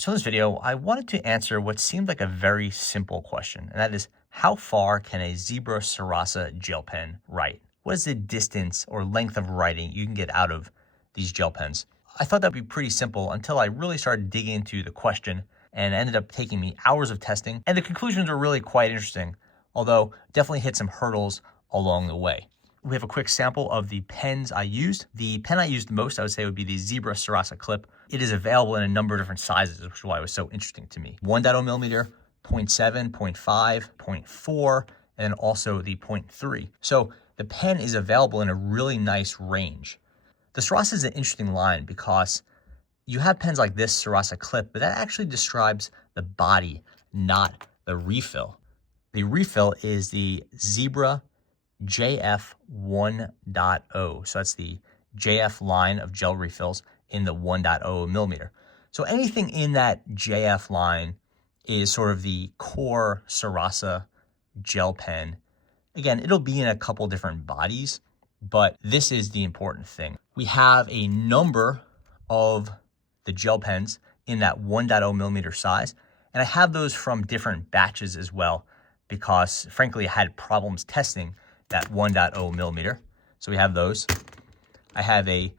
So in this video, I wanted to answer what seemed like a very simple question, and that is, how far can a Zebra Sarasa gel pen write? What is the distance or length of writing you can get out of these gel pens? I thought that'd be pretty simple until I really started digging into the question, and it ended up taking me hours of testing, and the conclusions were really quite interesting, although definitely hit some hurdles along the way. We have a quick sample of the pens I used. The pen I used most, I would say, would be the Zebra Sarasa Clip. It is available in a number of different sizes, which is why it was so interesting to me. 1.0 millimeter, 0.7, 0.5, 0.4, and then also the 0.3. So the pen is available in a really nice range. The Sarasa is an interesting line because you have pens like this Sarasa Clip, but that actually describes the body, not the refill. The refill is the Zebra JF 1.0. So that's the JF line of gel refills in the 1.0 millimeter. So anything in that JF line is sort of the core Sarasa gel pen. Again, it'll be in a couple different bodies, but this is the important thing. We have a number of the gel pens in that 1.0 millimeter size, and I have those from different batches as well because, frankly, I had problems testing that 1.0 millimeter. So we have those. I have a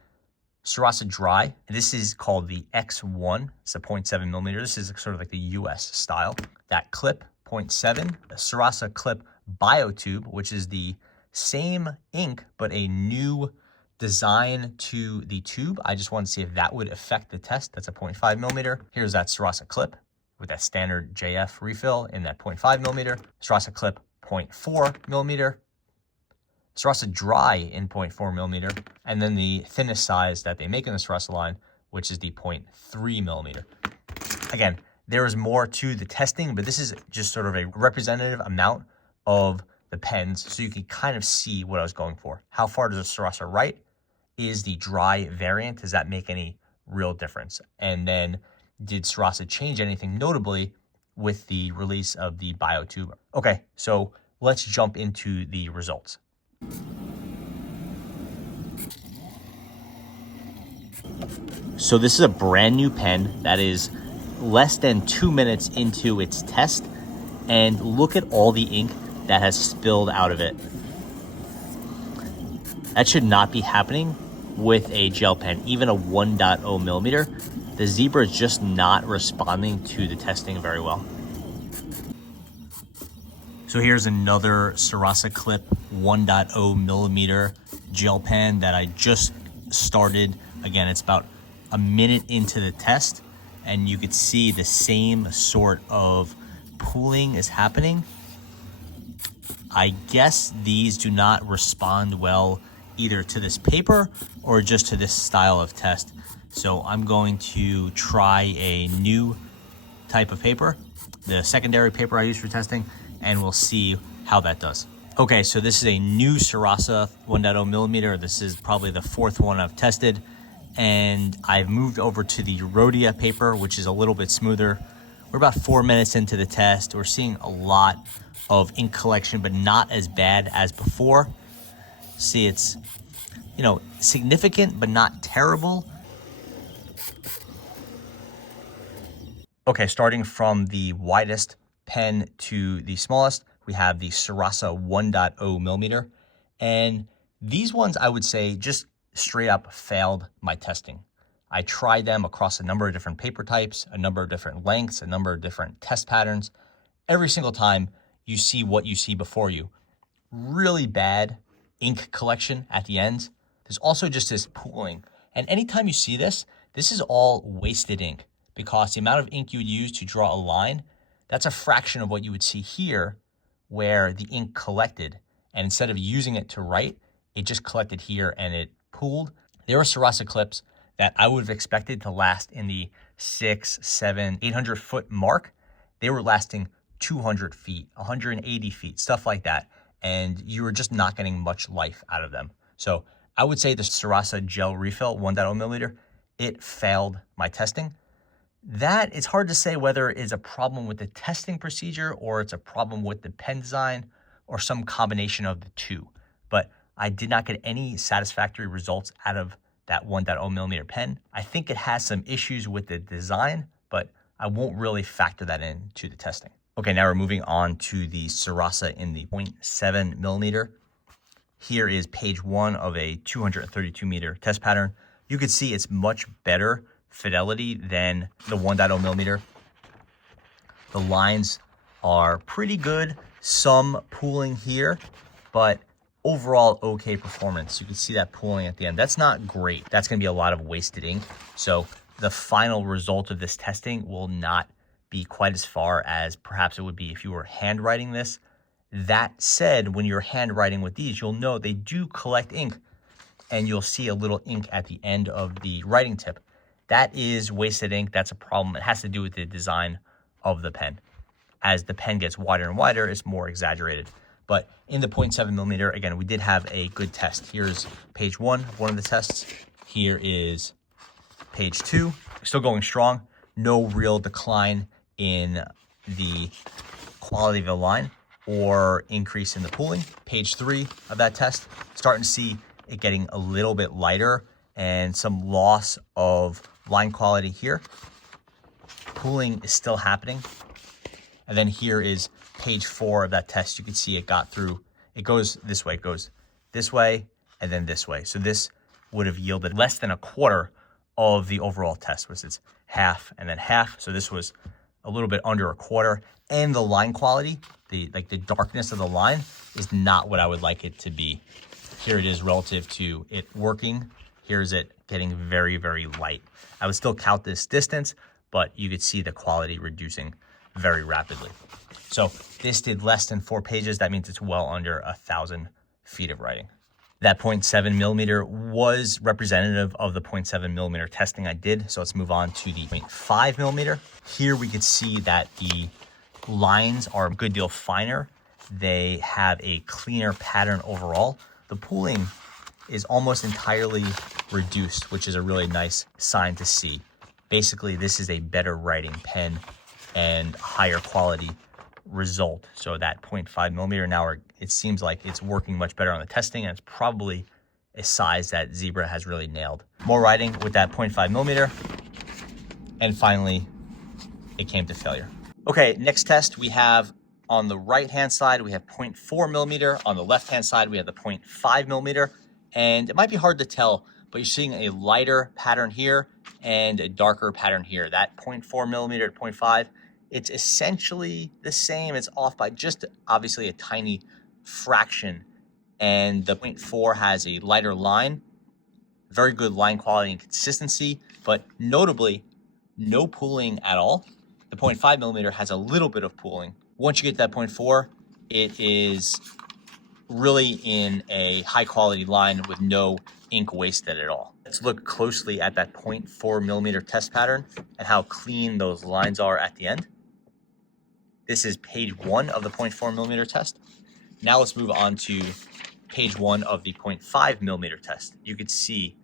Sarasa Dry. This is called the X1. It's a 0.7 millimeter. This is sort of like the US style. That clip, 0.7. A Sarasa Clip Biotube, which is the same ink, but a new design to the tube. I just wanted to see if that would affect the test. That's a 0.5 millimeter. Here's that Sarasa Clip with that standard JF refill in that 0.5 millimeter. Sarasa Clip 0.4 millimeter. Sarasa Dry in 0.4 millimeter, and then the thinnest size that they make in the Sarasa line, which is the 0.3 millimeter. Again, there is more to the testing, but this is just sort of a representative amount of the pens, so you can kind of see what I was going for. How far does a Sarasa write? Is the dry variant, does that make any real difference? And then did Sarasa change anything notably with the release of the Biotube? Okay, so let's jump into the results. So this is a brand new pen that is less than 2 minutes into its test, and look at all the ink that has spilled out of it. That should not be happening with a gel pen, even a 1.0 millimeter. The Zebra is just not responding to the testing very well. So here's another Sarasa Clip 1.0 millimeter gel pen that I just started. Again, it's about a minute into the test, and you could see the same sort of pooling is happening. I guess these do not respond well either to this paper or just to this style of test. So I'm going to try a new type of paper, the secondary paper I use for testing, and we'll see how that does. Okay, so this is a new Sarasa 1.0 millimeter. This is probably the fourth one I've tested, and I've moved over to the Rhodia paper, which is a little bit smoother. We're about 4 minutes into the test. We're seeing a lot of ink collection, but not as bad as before. See, it's, significant, but not terrible. Okay, starting from the widest pen to the smallest, we have the Sarasa 1.0 millimeter. And these ones, I would say, just straight up failed my testing. I tried them across a number of different paper types, a number of different lengths, a number of different test patterns. Every single time you see what you see before you. Really bad ink collection at the end. There's also just this pooling. And anytime you see this, this is all wasted ink, because the amount of ink you would use to draw a line, that's a fraction of what you would see here, where the ink collected. And instead of using it to write, it just collected here and it pooled. There are Sarasa clips that I would have expected to last in the 600, 700, 800 foot mark. They were lasting 200 feet, 180 feet, stuff like that. And you were just not getting much life out of them. So I would say the Sarasa gel refill 1.0 millimeter, it failed my testing. That, it's hard to say whether it's a problem with the testing procedure or it's a problem with the pen design or some combination of the two. But I did not get any satisfactory results out of that 1.0 millimeter pen. I think it has some issues with the design, but I won't really factor that into the testing. Okay, now we're moving on to the Sarasa in the 0.7 millimeter. Here is page 1 of a 232 meter test pattern. You can see it's much better fidelity than the 1.0 millimeter. The lines are pretty good, some pooling here, but overall okay performance. You can see that pooling at the end. That's not great. That's gonna be a lot of wasted ink. So the final result of this testing will not be quite as far as perhaps it would be if you were handwriting this. That said, when you're handwriting with these, you'll know they do collect ink, and you'll see a little ink at the end of the writing tip. That is wasted ink. That's a problem. It has to do with the design of the pen. As the pen gets wider and wider, it's more exaggerated. But in the 0.7 millimeter, again, we did have a good test. Here's page 1 of one of the tests. Here is page 2. Still going strong. No real decline in the quality of the line or increase in the pooling. Page 3 of that test, starting to see it getting a little bit lighter and some loss of line quality here. Pooling is still happening. And then here is page 4 of that test. You can see it got through. It goes this way, it goes this way, and then this way. So this would have yielded less than a quarter of the overall test, which is half and then half. So this was a little bit under a quarter. And the line quality, the darkness of the line is not what I would like it to be. Here it is relative to it working. Here's it getting very, very light. I would still count this distance, but you could see the quality reducing very rapidly. So this did less than 4 pages. That means it's well under 1,000 feet of writing. That 0.7 millimeter was representative of the 0.7 millimeter testing I did. So let's move on to the 0.5 millimeter. Here we could see that the lines are a good deal finer. They have a cleaner pattern overall. The pooling is almost entirely reduced, which is a really nice sign to see. Basically, this is a better writing pen and higher quality result. So that 0.5 millimeter now, it seems like it's working much better on the testing, and it's probably a size that Zebra has really nailed. More writing with that 0.5 millimeter. And finally, it came to failure. Okay, next test we have on the right-hand side, we have 0.4 millimeter. On the left-hand side, we have the 0.5 millimeter. And it might be hard to tell, but you're seeing a lighter pattern here and a darker pattern here. That 0.4 millimeter to 0.5, it's essentially the same. It's off by just obviously a tiny fraction. And the 0.4 has a lighter line, very good line quality and consistency, but notably no pooling at all. The 0.5 millimeter has a little bit of pooling. Once you get to that 0.4, it is really in a high quality line with no ink wasted at all. Let's look closely at that 0.4 millimeter test pattern and how clean those lines are at the end. This is page 1 of the 0.4 millimeter test. Now let's move on to page 1 of the 0.5 millimeter test. You could see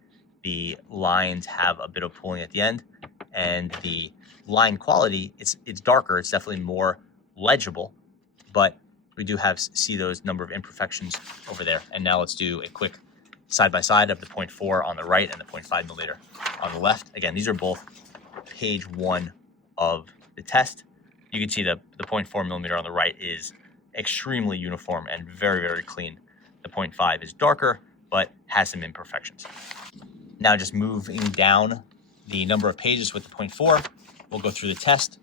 the lines have a bit of pooling at the end, and the line quality, it's darker. It's definitely more legible, but we do see those number of imperfections over there. And now let's do a quick side by side of the 0.4 on the right and the 0.5 millimeter on the left. Again, these are both page 1 of the test. You can see the 0.4 millimeter on the right is extremely uniform and very, very clean. The 0.5 is darker, but has some imperfections. Now just moving down the number of pages with the 0.4, we'll go through the test.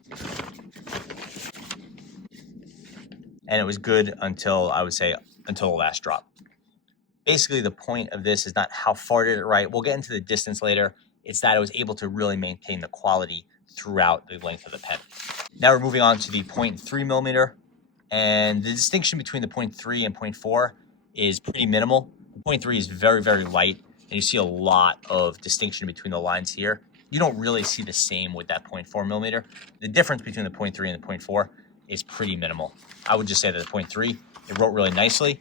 And it was good until, I would say, until the last drop. Basically, the point of this is not how far did it write. We'll get into the distance later. It's that I was able to really maintain the quality throughout the length of the pen. Now we're moving on to the 0.3 millimeter. And the distinction between the 0.3 and 0.4 is pretty minimal. The 0.3 is very, very light. And you see a lot of distinction between the lines here. You don't really see the same with that 0.4 millimeter. The difference between the 0.3 and the 0.4 is pretty minimal. I would just say that the 0.3, it wrote really nicely.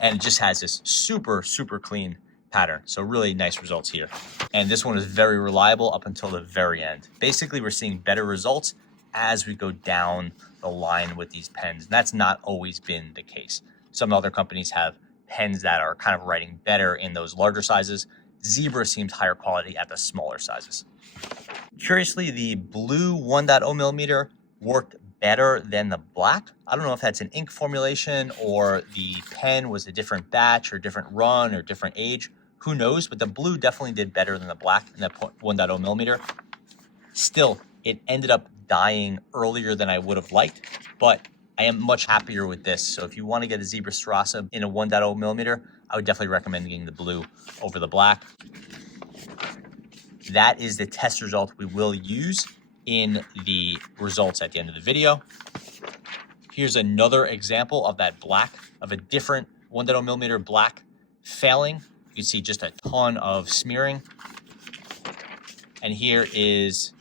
And it just has this super, super clean pattern. So really nice results here. And this one is very reliable up until the very end. Basically, we're seeing better results as we go down the line with these pens. And that's not always been the case. Some other companies have pens that are kind of writing better in those larger sizes. Zebra seems higher quality at the smaller sizes. Curiously, the blue 1.0 millimeter worked better than the black. I don't know if that's an ink formulation or the pen was a different batch or different run or different age. Who knows? But the blue definitely did better than the black in that 1.0 millimeter. Still, it ended up dying earlier than I would have liked, but I am much happier with this. So if you want to get a Zebra Sarasa in a 1.0 millimeter, I would definitely recommend getting the blue over the black. That is the test result we will use in the results at the end of the video. Here's another example of that black, of a different 1.0 millimeter black failing. You can see just a ton of smearing. And here is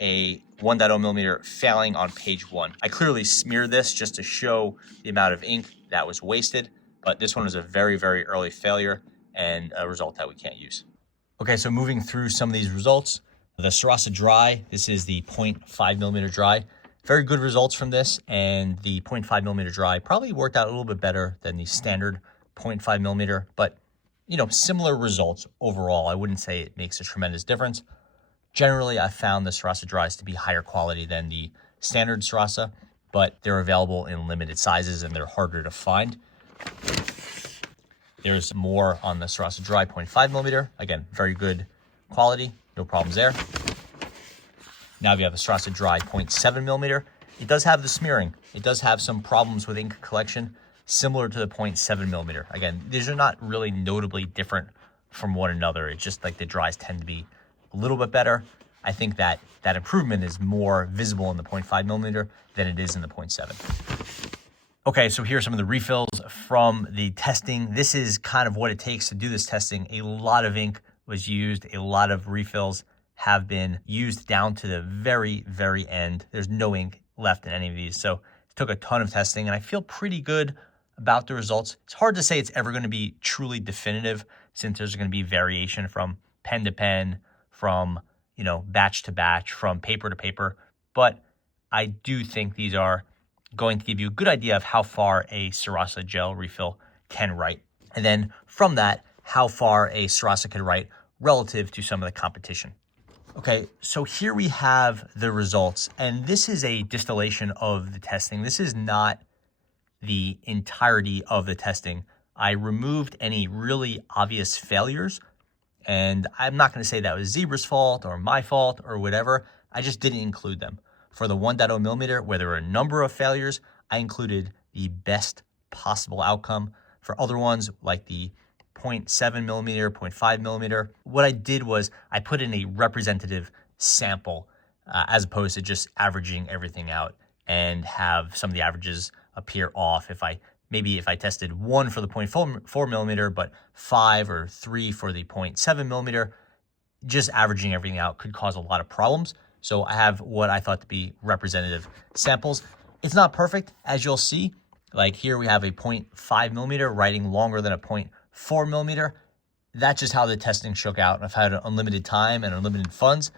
a 1.0 millimeter failing on page 1. I clearly smeared this just to show the amount of ink that was wasted, but this one was a very, very early failure and a result that we can't use. Okay, so moving through some of these results, the Sarasa Dry, this is the 0.5 millimeter dry. Very good results from this, and the 0.5 millimeter dry probably worked out a little bit better than the standard 0.5 millimeter, but similar results overall. I wouldn't say it makes a tremendous difference. Generally, I found the Sarasa Dries to be higher quality than the standard Sarasa, but they're available in limited sizes and they're harder to find. There's more on the Sarasa Dry 0.5 millimeter. Again, very good quality, no problems there. Now we have the Sarasa Dry 0.7 millimeter. It does have the smearing. It does have some problems with ink collection, similar to the 0.7 millimeter. Again, these are not really notably different from one another. It's just like the dries tend to be a little bit better. I think that improvement is more visible in the 0.5 millimeter than it is in the 0.7. Okay, so here are some of the refills from the testing. This is kind of what it takes to do this testing. A lot of ink was used. A lot of refills have been used down to the very, very end. There's no ink left in any of these. So it took a ton of testing, and I feel pretty good about the results. It's hard to say it's ever going to be truly definitive, since there's going to be variation from pen to pen, from batch to batch, from paper to paper. But I do think these are going to give you a good idea of how far a Sarasa gel refill can write. And then from that, how far a Sarasa can write relative to some of the competition. Okay, so here we have the results, and this is a distillation of the testing. This is not the entirety of the testing. I removed any really obvious failures, and I'm not going to say that was Zebra's fault or my fault or whatever. I just didn't include them. For the 1.0 millimeter, where there were a number of failures, I included the best possible outcome. For other ones, like the 0.7 millimeter, 0.5 millimeter, what I did was I put in a representative sample as opposed to just averaging everything out and have some of the averages appear off. If I tested 1 for the 0.4 millimeter, but 5 or 3 for the 0.7 millimeter, just averaging everything out could cause a lot of problems. So I have what I thought to be representative samples. It's not perfect, as you'll see. Like here we have a 0.5 millimeter writing longer than a 0.4 millimeter. That's just how the testing shook out. If I had unlimited time and unlimited funds,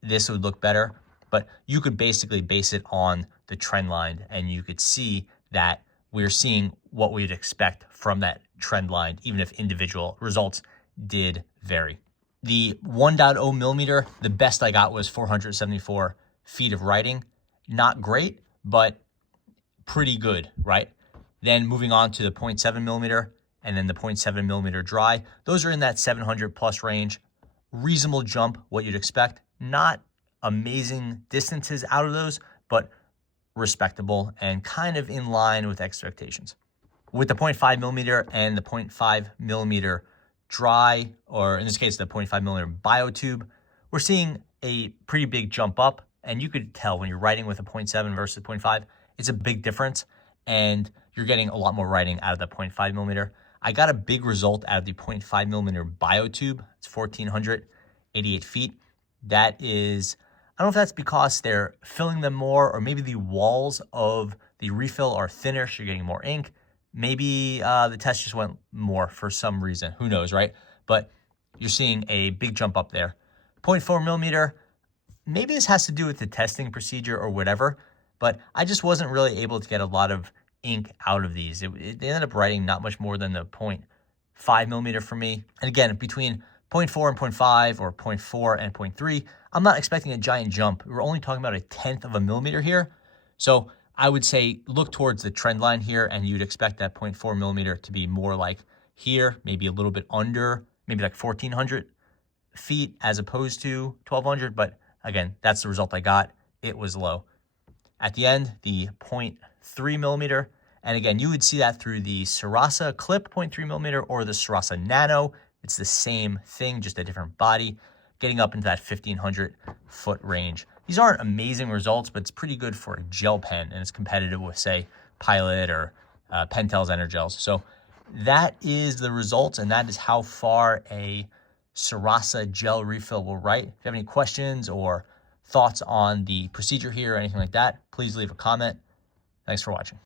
this would look better. But you could basically base it on the trend line, and you could see that we're seeing what we'd expect from that trend line, even if individual results did vary. The 1.0 millimeter, the best I got was 474 feet of writing. Not great, but pretty good, right? Then moving on to the 0.7 millimeter and then the 0.7 millimeter dry. Those are in that 700 plus range. Reasonable jump, what you'd expect. Not amazing distances out of those, but respectable and kind of in line with expectations. With the 0.5 millimeter and the 0.5 millimeter dry, or in this case, the 0.5 millimeter biotube, we're seeing a pretty big jump up. And you could tell when you're writing with a 0.7 versus 0.5, it's a big difference. And you're getting a lot more writing out of the 0.5 millimeter. I got a big result out of the 0.5 millimeter biotube. It's 1,488 feet. That is, I don't know if that's because they're filling them more, or maybe the walls of the refill are thinner, so you're getting more ink. Maybe the test just went more for some reason. Who knows, right? But you're seeing a big jump up there. 0.4 millimeter, maybe this has to do with the testing procedure or whatever, but I just wasn't really able to get a lot of ink out of these. They ended up writing not much more than the 0.5 millimeter for me. And again, between 0.4 and 0.5 or 0.4 and 0.3, I'm not expecting a giant jump. We're only talking about a 1/10 of a millimeter here. So I would say look towards the trend line here, and you'd expect that 0.4 millimeter to be more like here, maybe a little bit under, maybe like 1,400 feet as opposed to 1,200. But again, that's the result I got. It was low. At the end, the 0.3 millimeter. And again, you would see that through the Sarasa clip 0.3 millimeter or the Sarasa Nano. It's the same thing, just a different body, getting up into that 1,500 foot range. These aren't amazing results, but it's pretty good for a gel pen, and it's competitive with, say, Pilot or Pentel's Energels. So that is the results, and that is how far a Sarasa gel refill will write. If you have any questions or thoughts on the procedure here or anything like that, please leave a comment. Thanks for watching.